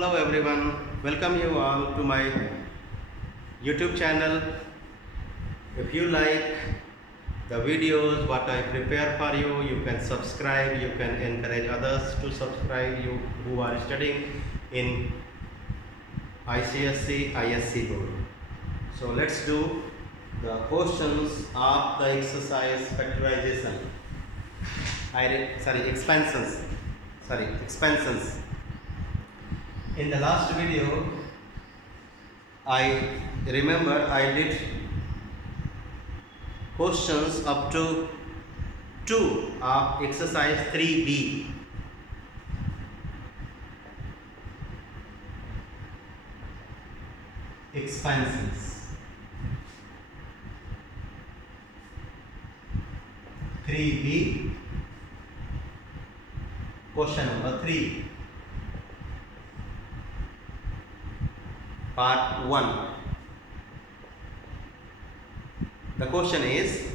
Hello everyone, welcome you all to my YouTube channel. If you like the videos what I prepare for you, you can subscribe, you can encourage others to subscribe, you who are studying in ICSC, ISC board. So let's do the questions of the exercise factorization. Expansions. In the last video, I remember I did questions up to 2 of exercise 3B. Expansions. 3B. Question number 3. Part 1. The question is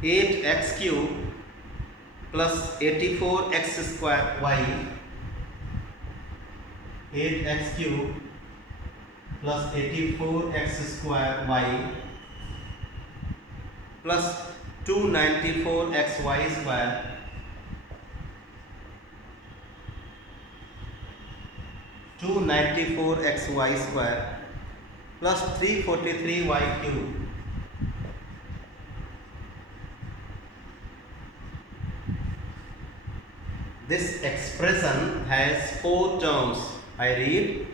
8x cube plus 84x square y, 8x cube plus 84x square y plus 294xy square plus 343y cube. This expression has 4 terms. I read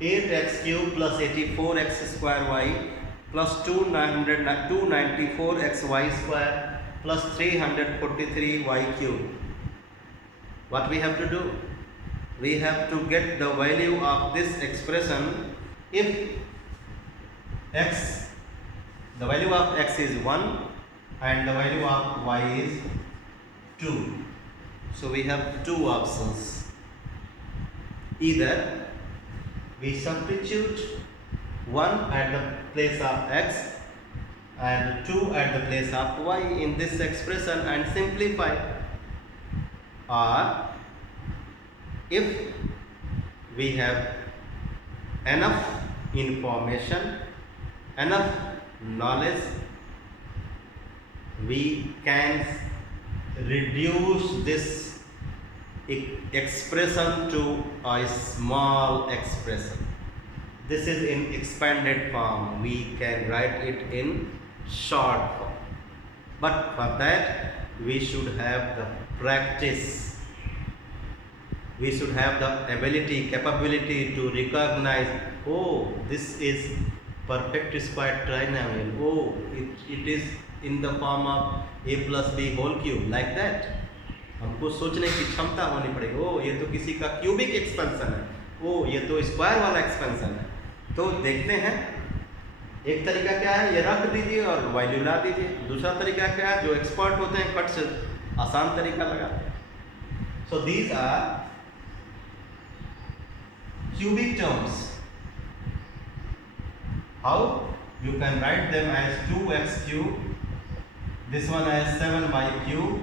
8x cube plus 84x square y plus 294xy square plus 343y cube. What we have to do? We have to get the value of this expression if the value of x is 1 and the value of y is 2. So we have 2 options. Either we substitute 1 at the place of x and 2 at the place of y in this expression and simplify, or if we have enough information, enough knowledge, we can reduce this expression to a small expression. This is in expanded form. We can write it in short form. But for that, we should have the practice. We should have the capability to recognize, oh, this is perfect square trinomial. Oh, it is in the form of a plus b whole cube, like that. हमको सोचने की क्षमता होनी पड़ेगी. ओ, ये तो किसी का क्यूबिक एक्सपेंशन है. ओ, ये तो स्क्वायर वाला एक्सपेंशन है. तो देखते हैं. एक तरीका क्या है, ये रख दीजिए और वैल्यू ला दीजिए. दूसरा तरीका क्या है, जो एक्सपर्ट होते हैं फट से आसान तरीका लगाते हैं. So these are cubic terms. How? You can write them as 2x cube, this one as 7y cube,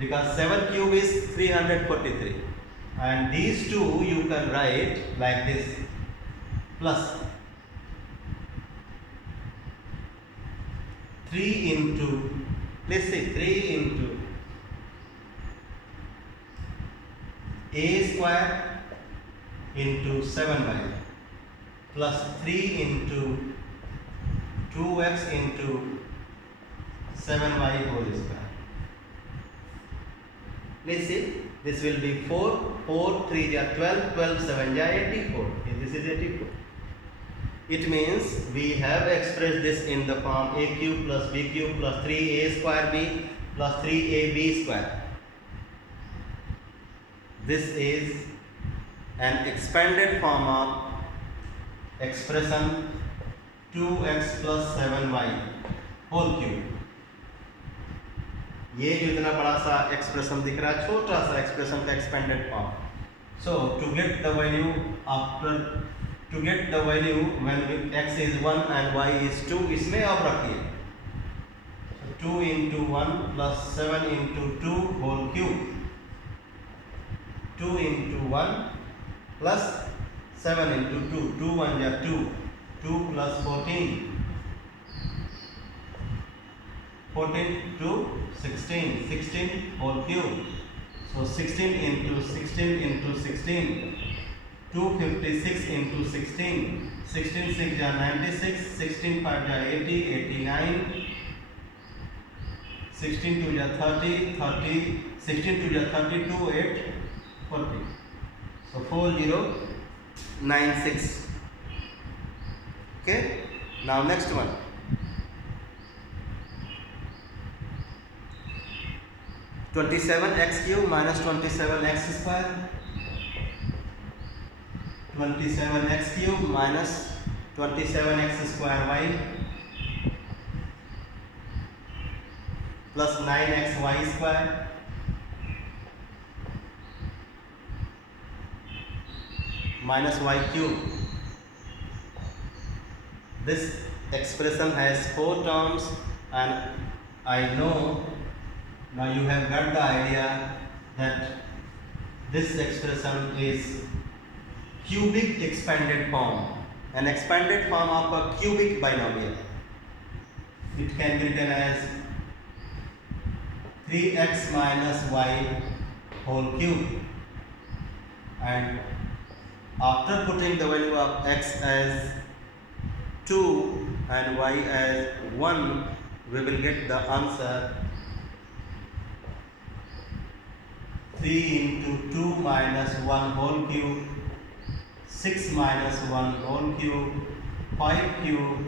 because 7 cube is 343, and these two you can write like this, plus 3 into, let's say 3 into a square into 7y plus 3 into 2x into 7y whole square. Let's see, this will be 4, 3 are 12, 12 7 are 84. This is 84. It means we have expressed this in the form a cube plus b cube plus 3a square b plus 3ab square. This is an expanded form of expression 2x plus 7y whole cube. ये जो इतना बड़ा सा expression दिख रहा है, छोटा सा एक्सप्रेशन का expanded form. So to get the value when x is 1 and y is 2, इसमें अब रखिए 2 into 1 plus 7 into 2 whole cube. 2 into 1 plus 7 into 2, 2 1 ja 2, 2 plus 14, 14 to 16, 16 whole cube. So 16 into 16 into 16, 256 into 16, 16 6 ja 96, 16 5 ja 80, 89, 16 2 ja 30, 30, 16 2 ja 32, 8, 40. So 4096. Okay. Now next one. 27x cube minus 27x square. 27x cube minus 27x square y plus 9xy square minus y cube. This expression has 4 terms, and I know now you have got the idea that this expression is cubic expanded form, an expanded form of a cubic binomial. It can be written as 3x minus y whole cube, and after putting the value of x as 2 and y as 1, we will get the answer 3 into 2 minus 1 whole cube, 6 minus 1 whole cube, 5 cube,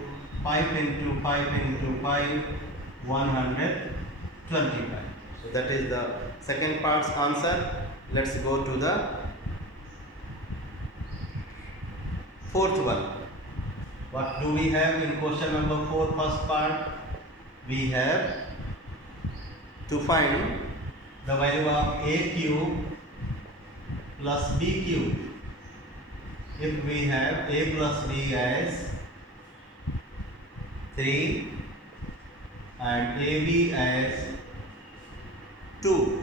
5 into 5 into 5, 125. So that is the second part's answer. Let's go to the fourth one. What do we have in question number 4, first part? We have to find the value of a cube plus b cube. If we have a plus b as 3 and ab as 2,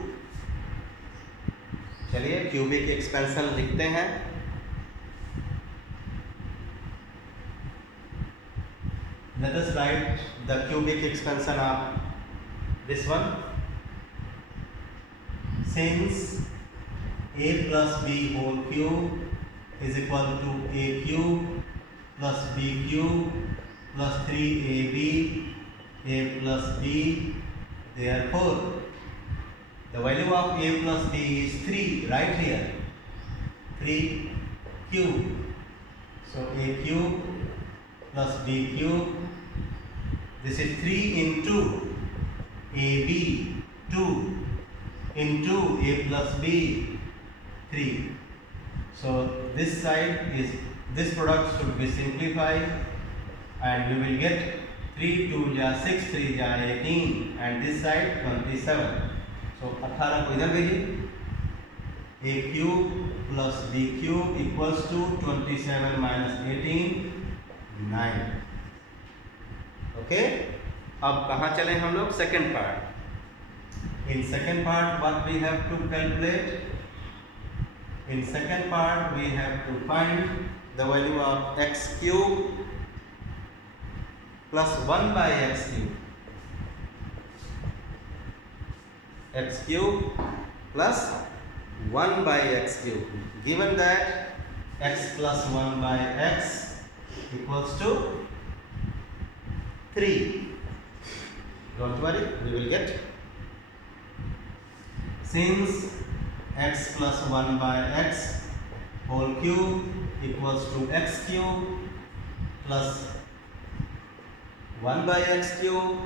चलिए cubic expansion लिखते हैं. Let us write the cubic expansion of this one. Since a plus b whole cube is equal to a cube plus b cube plus 3ab a plus b, therefore the value of a plus b is 3 right here, 3 cube. So a cube plus b cube, this is 3 into ab 2 into a plus b 3. So this side is, this product should be simplified, and we will get 3 2 ja 6, 3 ja 18, and this side 27. So 18 को इधर भेजिए. a cube plus b cube equals to 27 minus 18, 9. Okay. अब कहाँ चले हम लोग? Second part. In second part, what we have to calculate? In second part, we have to find the value of x cube plus 1 by x cube. X cube plus 1 by x cube. Given that x plus 1 by x equals to 3. Don't worry, we will get. Since x plus 1 by x whole cube equals to x cube plus 1 by x cube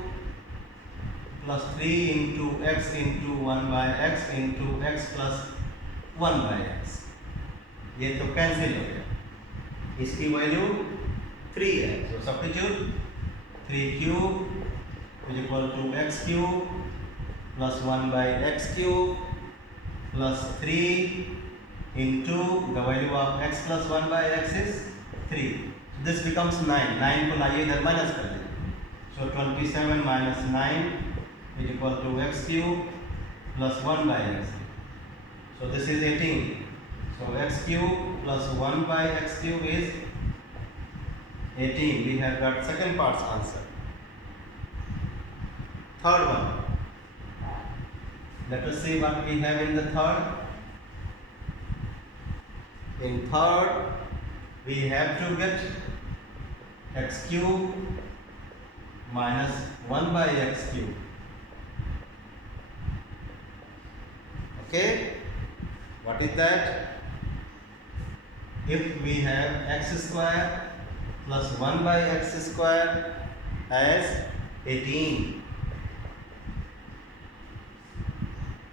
plus 3 into x into 1 by x into x plus 1 by x, ये तो cancel हो गया. इसकी value 3 है. So substitute 3 cube is equal to x cube plus 1 by x cube plus 3 into the value of x plus 1 by x is 3. This becomes 9. 9 को लाइए इधर minus कर दें. So 27 minus 9 is equal to x cube plus 1 by x. So this is 18. So x cube plus 1 by x cube is 18. We have got second part's answer. Third one. Let us see what we have in the third. In third, we have to get x cube minus 1 by x cube. Okay, what is that? If we have x square plus 1 by x square as 18.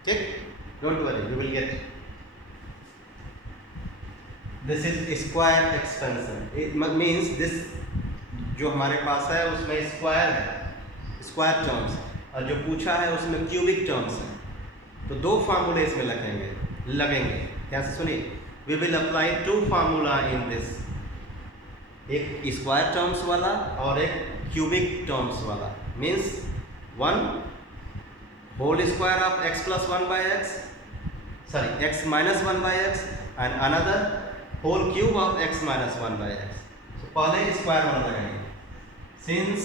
Okay, don't worry, you will get. This is square expansion. It means this जो हमारे पास है उसमें square है, square terms, और जो पूछा है उसमें क्यूबिक टर्म्स है. तो दो फार्मूले इसमें लगेंगे. क्या से सुनिए, we will apply to formula in this, एक स्क्वायर टर्म्स वाला और एक क्यूबिक टर्म्स वाला. Means one whole square of x plus 1 by x, sorry x minus 1 by x, and another whole cube of x minus 1 by x. तो पहले square वाला लगाएंगे. Since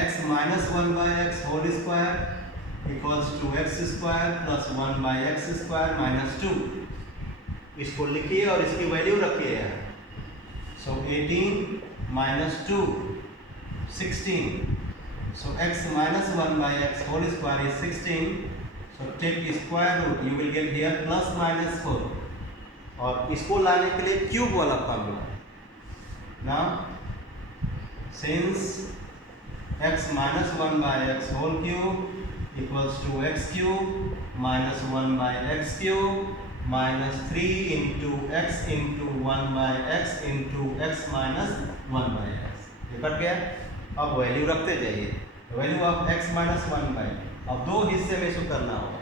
x minus 1 by x whole square equals to x square plus 1 by x square minus 2. इसको लिखिए और इसकी value रखिए यहाँ. सो 18 minus 2 16. So x minus 1 by x whole square is 16. So take square root, you will get here plus minus 4. और इसको लाने के लिए क्यूब वाला formula. Now since x minus 1 by x whole cube equals to x cube minus 1 by x cube minus 3 into x into 1 by x into x minus 1 by x. ये cut गया. अब value रखते जाइए. Value of x minus 1 by, अब दो हिस्से में इसको करना होगा.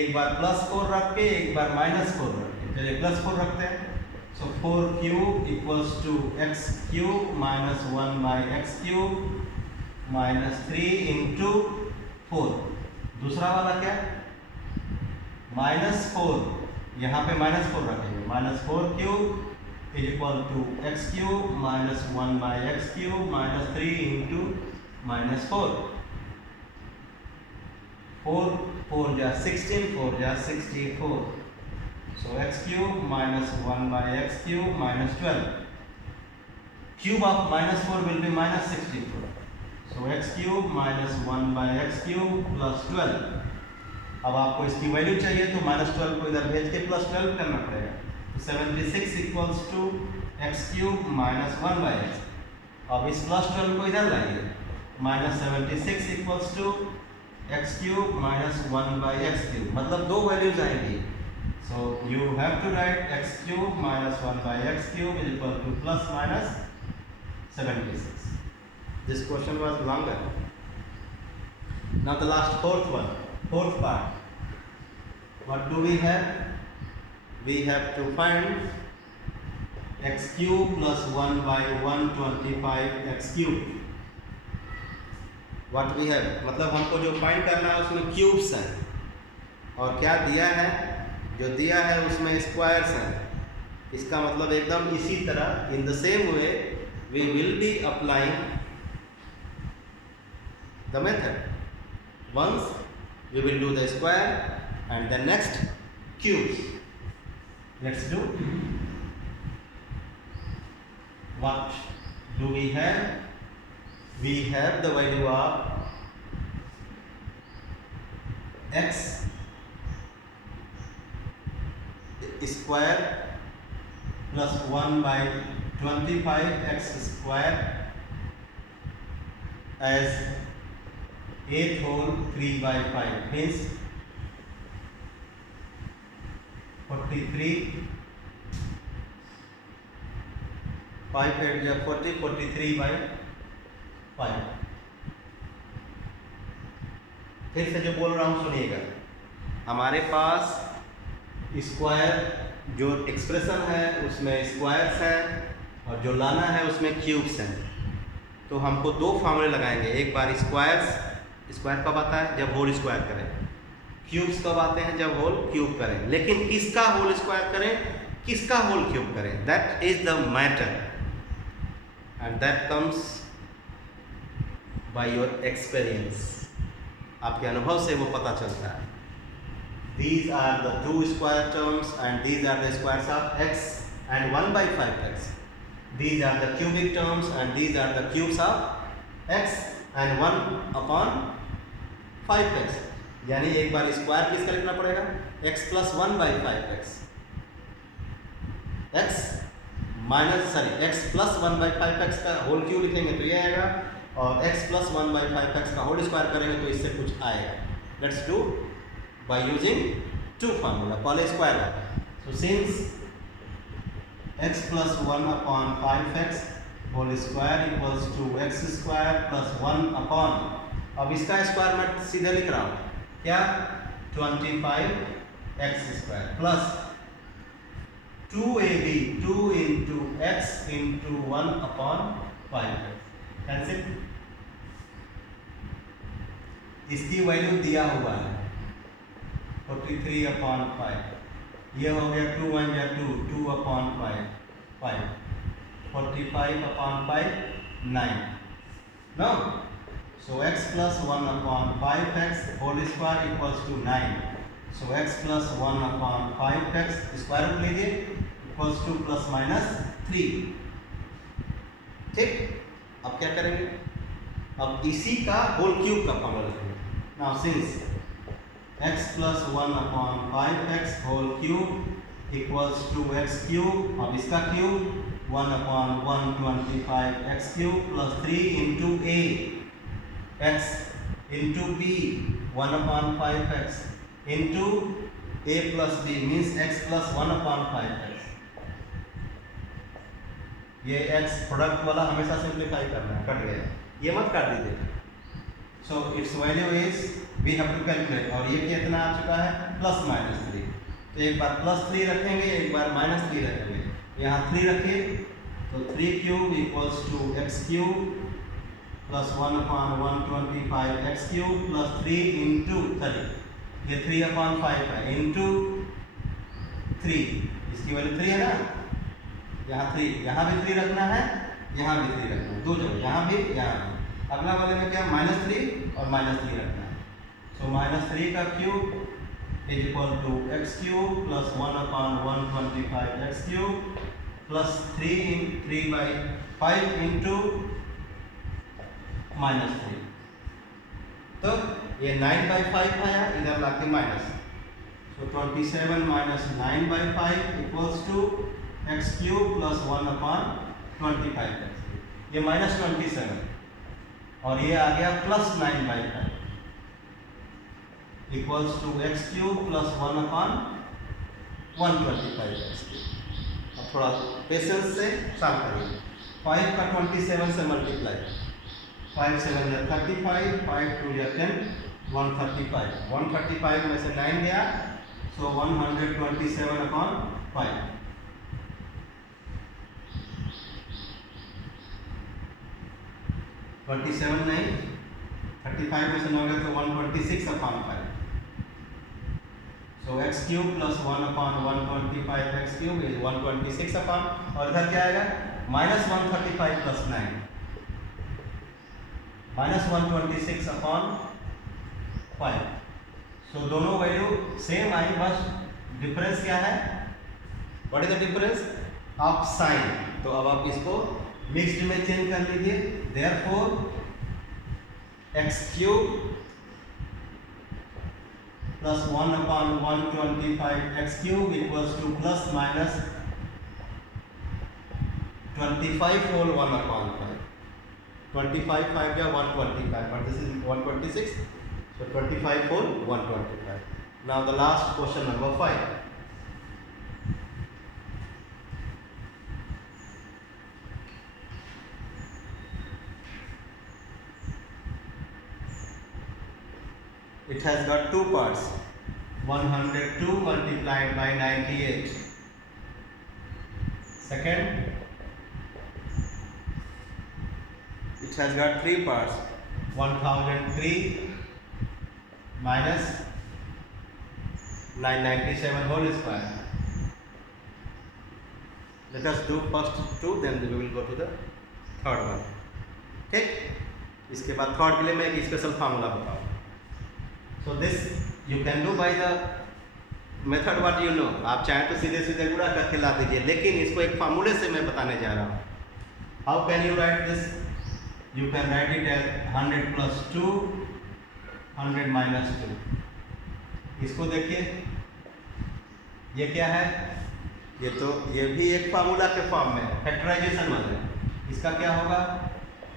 एक बार प्लस 4 रख के एक बार माइनस 4 रख के. चलिए प्लस 4 रखते हैं. सो 4 cube equals to x cube minus 1 by x cube minus 3 into 4. दूसरा वाला क्या, माइनस 4, यहाँ पे माइनस 4 रखेंगे. Minus 4 cube is equal to x cube minus 1 by x cube minus 3 into minus 4. 4 4 जा 16, 4 जा 64. So x cube minus 1 by x cube minus 12. Cube of minus 4 will be minus 64. So x cube minus 1 by x cube plus 12. अब आपको इसकी value चाहिए तो minus 12 को इधर भेज के प्लस 12 करना पड़ेगा. तो 76 equals to x cube minus 1 by x. अब इस प्लस 12 को इधर लाइए. Minus 76 equals to x cube minus 1 by x cube, मतलब दो वैल्यूज आएंगी. So you have to write x cube minus 1 by x cube is equal to plus minus 76. This question was longer. Now the last fourth part. What do we have? We have to find x cube plus 1 by 125 x cube. What we have, मतलब हमको जो find करना है उसमें cubes हैं, और क्या दिया है, जो दिया है उसमें स्क्वायर्स हैं. इसका मतलब एकदम इसी तरह, in the same way we will be applying the method. Once we will do the square and the next cubes. Let's do. What do we have? We have the value of x square plus 1 by 25 x square as 8 whole 3 by 5 means 43. 5 8 या 40, 43 by 5. फिर से जो बोल रहा हूँ सुनिएगा. हमारे पास square जो एक्सप्रेशन है उसमें स्क्वायर्स हैं और जो लाना है उसमें क्यूब्स हैं. तो हमको दो फार्मूले लगाएंगे. एक बार स्क्वायर कब आता है, जब होल स्क्वायर करें. क्यूब्स कब आते हैं? जब होल क्यूब करें। लेकिन किसका होल स्क्वायर करें, किसका होल क्यूब करें? That is the matter and that comes by your experience. आपके अनुभव से वो पता चलता है। These are the two square terms and these are the squares of x and 1 by 5x. These are the cubic terms and these are the cubes of x and 1 upon 5x. यानी एक bar square किसका लिखना पड़ेगा? x plus 1 by 5x. x plus 1 by 5x का whole cube लिखेंगे तो ये आएगा, और x plus 1 by 5x का होल स्क्वायर करेंगे तो इससे कुछ आएगा। Let's do by using two formula, पहले स्क्वायर है। So since x plus 1 upon 5x whole square equals to x square plus 1 upon, अब इसका स्क्वायर मैं सीधे लिख रहा हूँ, क्या? 25x square plus 2ab 2 into x into 1 upon 5x। Cancel. इसकी वैल्यू दिया हुआ है 43 upon 5, ये हो गया 2 1 या 2 2 upon 5 45 upon 5 9। No, so x plus 1 upon 5x whole square equals to 9। So x plus 1 upon 5x square root लीजिए equals to plus minus 3। ठीक, अब क्या करेंगे? अब इसी का होल क्यूब का फॉर्मूला लिखेंगे। Now since x plus 1 upon 5x whole cube equals to x cube, अब इसका cube 1 upon 125 x cube plus 3 into a x into b 1 upon 5x into a plus b means x plus 1 upon 5x। ये x product वाला हमेशा simplify करना है, cut गया, ये मत कर दीजिए। So its value is we have to calculate, और ये कितना आ चुका है? Plus minus 3। तो एक बार प्लस 3 रखेंगे, एक बार माइनस 3 रखेंगे। यहाँ 3 रखिए तो 3 cube equals to x cube plus 1 upon 125 x cube plus 3 into 3, ये 3 अपॉन 5 है इंटू 3, इसकी वैल्यू 3 है ना, यहाँ 3, यहाँ भी 3 रखना है, यहाँ भी 3 रखना है, दो जगह, यहाँ भी यहाँ भी। अगला वाले में क्या? -3 और -3 रखना है। सो -3 का cube is equal to x cube plus 1 upon 125 x cube plus 3 by 5 into -3। तो ये 9 by 5 आया, इधर लाके minus, so 27 minus 9 by 5 equals to x cube plus 1 upon 25 x, ये -27 और ये आ गया plus 9 by 5 equals to x cube plus 1 upon 125 x cube. अब थोड़ा पेशेंस से सॉल्व करिए। 5 का 27 से मल्टीप्लाई, 5 7 या 35, 5 2 या 10, 135, 135 में से 9 गया, सो 127 अपॉन 5। 27 नहीं, 35 में से 9 गया तो 126 upon 5। So x cube plus 1 upon 125 x cube is 126 upon, और इधर क्या आएगा? -135 प्लस 9 -126 अपॉन 5। सो दोनों वैल्यू सेम आई, बस डिफरेंस क्या है? What is the difference of sign? तो अब आप इसको मिक्स्ड में चेंज कर लीजिए। Therefore x cube plus 1 upon 125 x cube equals to plus minus 25 whole 1 upon 5, 25 5 या 125, but this is 126, so 25 whole 125। now the last question number 5। It has got two parts, 102 multiplied by 98. Second, it has got three parts, 1003 minus 997 whole square. Let us do first two, then we will go to the third one. ठीक, इसके बाद third के लिए मैं एक special formula बताऊँ. So this you can do by the method what you know. आप चाहें तो सीधे सीधे गुणा करके ला दीजिए, लेकिन इसको एक फार्मूले से मैं बताने जा रहा हूँ. How can you write this? You can write it as 100 plus 2, 100 minus 2. इसको देखिए, ये क्या है? ये भी एक फार्मूला के फॉर्म में है, फैक्टराइजेशन वाला. इसका क्या होगा?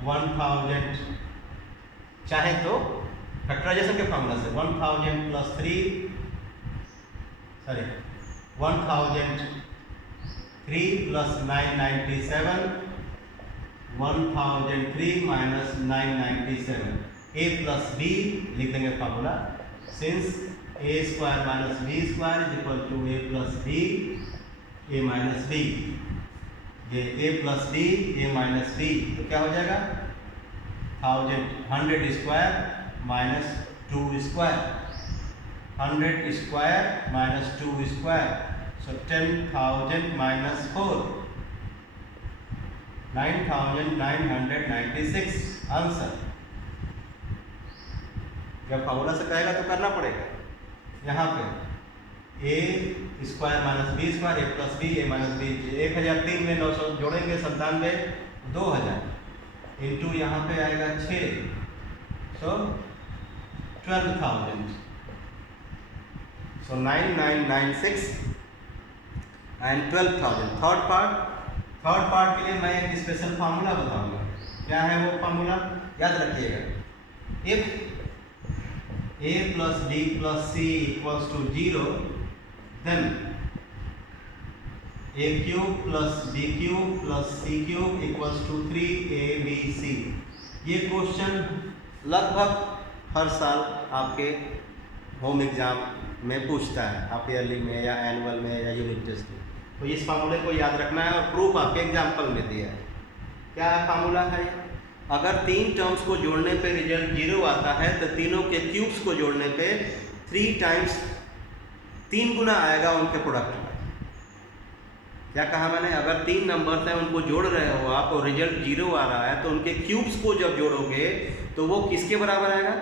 1000, चाहे तो फैक्टराइजेशन के फार्मूला से 1000 plus 1003 plus 997, 1003 minus 997. a plus b लिख देंगे formula. Since a square minus B square is equal to a plus B a minus b. ये a plus B a minus b, तो क्या हो जाएगा? 100 square minus 2 square, 100 square minus 2 square, so 10,000 minus 4, 9,996 answer. जब formula से कहेगा तो करना पड़ेगा. यहाँ पे a square minus B square, a plus B a minus B, 1003 में 900 जोड़ेंगे 97, 2000 इंटू यहाँ पे आएगा 6, सो 12,000. सो 9996 एंड 12,000. थर्ड पार्ट के लिए मैं एक स्पेशल फार्मूला बताऊंगा. क्या है वो फार्मूला? याद रखिएगा. If a plus b plus c equals to 0, then a cube plus b cube plus c cube equals to 3abc. ये क्वेश्चन लगभग हर साल आपके होम एग्जाम में पूछता है, हाफ ईयरली में या एनुअल में या यूनिट टेस्ट में. तो इस फार्मूले को याद रखना है, और प्रूफ आपके एग्जाम्पल में दिया है. क्या फार्मूला है? अगर 3 टर्म्स को जोड़ने पे रिजल्ट 0 आता है तो तीनों के क्यूब्स को जोड़ने पे 3 टाइम्स 3 गुना आएगा उनके प्रोडक्ट में. क्या कहा मैंने? अगर 3 नंबर्स हैं उनको जोड़ रहे हो आप और रिजल्ट 0 आ रहा है तो उनके क्यूब्स को जब जोड़ोगे तो वो किसके बराबर आएगा?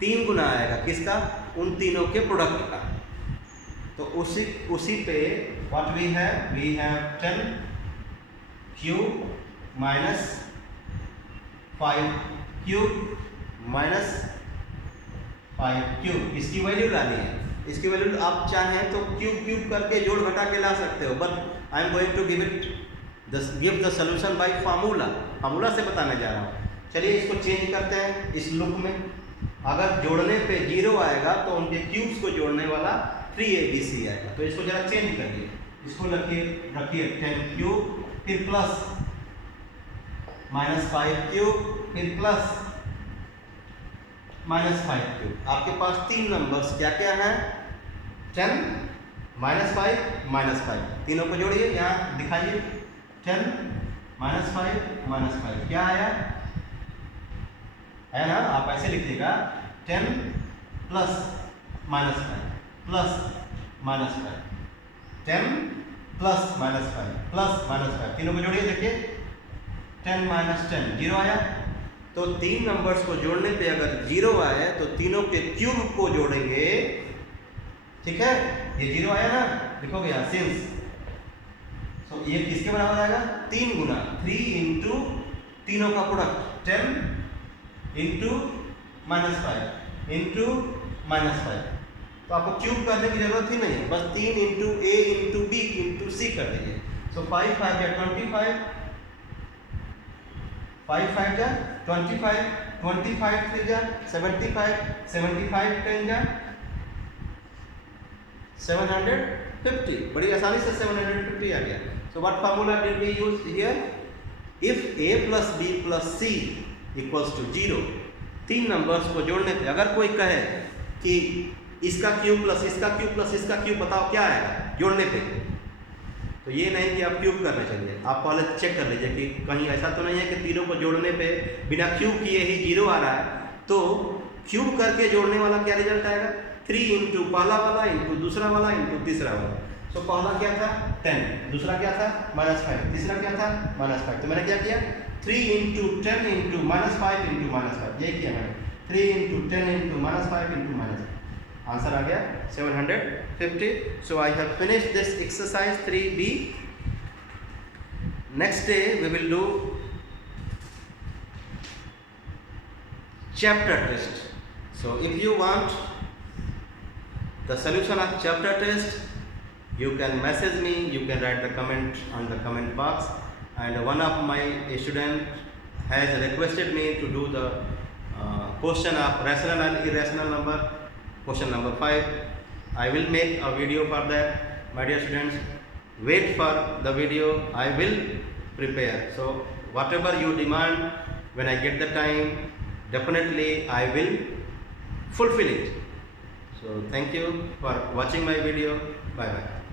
3 गुना आएगा. किसका? उन तीनों के प्रोडक्ट का. तो उसी पे what we have 10 cube minus 5 cube minus 5 cube. इसकी वैल्यू लानी है. इसकी वैल्यू आप चाहें तो क्यूब करके जोड़ घटा के ला सकते हो, but I am going to give the solution by formula से बताने जा रहा हूँ. चलिए इसको चेंज करते हैं. इस लुक में अगर जोड़ने पे 0 आएगा तो उनके क्यूब्स को जोड़ने वाला 3abc आएगा. तो इसको जरा चेंज करिए. इसको रखिए 10 क्यूब, फिर प्लस माइनस 5 क्यूब, फिर प्लस माइनस 5 क्यूब. आपके पास 3 नंबर्स क्या क्या हैं? 10 माइनस 5 माइनस 5. तीनों को जोड़िए, यहाँ दिखाइए. 10 माइनस 5 माइनस 5 क्या आया? है ना? आप ऐसे लिखिएगा 10 plus minus 5 plus minus 5, 10 plus minus 5 plus minus 5. तीनों को जोड़िए. देखिए 10 माइनस 10 0 आया. तो 3 नंबर्स को जोड़ने पे अगर 0 आए तो तीनों के क्यूब को जोड़ेंगे. ठीक है, ये 0 आया ना, लिखोगे यहाँ सिंस. सो ये किसके बराबर आएगा? 3 गुना 3 इंटू तीनों का product 10 into minus 5 into minus 5. तो आपको क्यूब करने की जरूरत ही नहीं है, बस 3 into a into b into c कर दीजिए. सो 5 5 या 25, 5 5 जा 25, 25 3 जा 75, 75 10 जा 750. बड़ी आसानी से 750 आ गया. So what formula did we use here? If a plus b plus c equals to 0, 3 numbers को जोड़ने पे अगर कोई कहे कि इसका क्यूब प्लस इसका क्यूब प्लस इसका क्यूब बताओ क्या आएगा जोड़ने पे, तो ये नहीं कि आप क्यूब करने चलिए. आप पहले चेक कर लीजिए कि कहीं ऐसा तो नहीं है कि तीनों को जोड़ने पे बिना क्यूब किए ही 0 आ रहा है. तो क्यूब करके जोड़ने वाला क्या रिजल्ट आएगा? 3 इंटू पहला वाला इंटू दूसरा वाला इंटू तीसरा वाला। सो पहला क्या था 10, दूसरा क्या था -5, तीसरा क्या था -5। तो मैंने क्या किया 3 इंटू 10 इंटू -5 इंटू -5, ये किया मैंने 3 इंटू 10 इंटू -5 इंटू -5। आंसर आ गया 750। So I have finished this exercise 3B। Next day we will do chapter test. So if you want the solution of chapter test, you can message me, you can write the comment on the comment box, and one of my student has requested me to do the question of rational and irrational number, question number 5. I will make a video for that. My dear students, wait for the video, I will prepare. So whatever you demand, when I get the time, definitely I will fulfill it. So thank you for watching my video. Bye bye.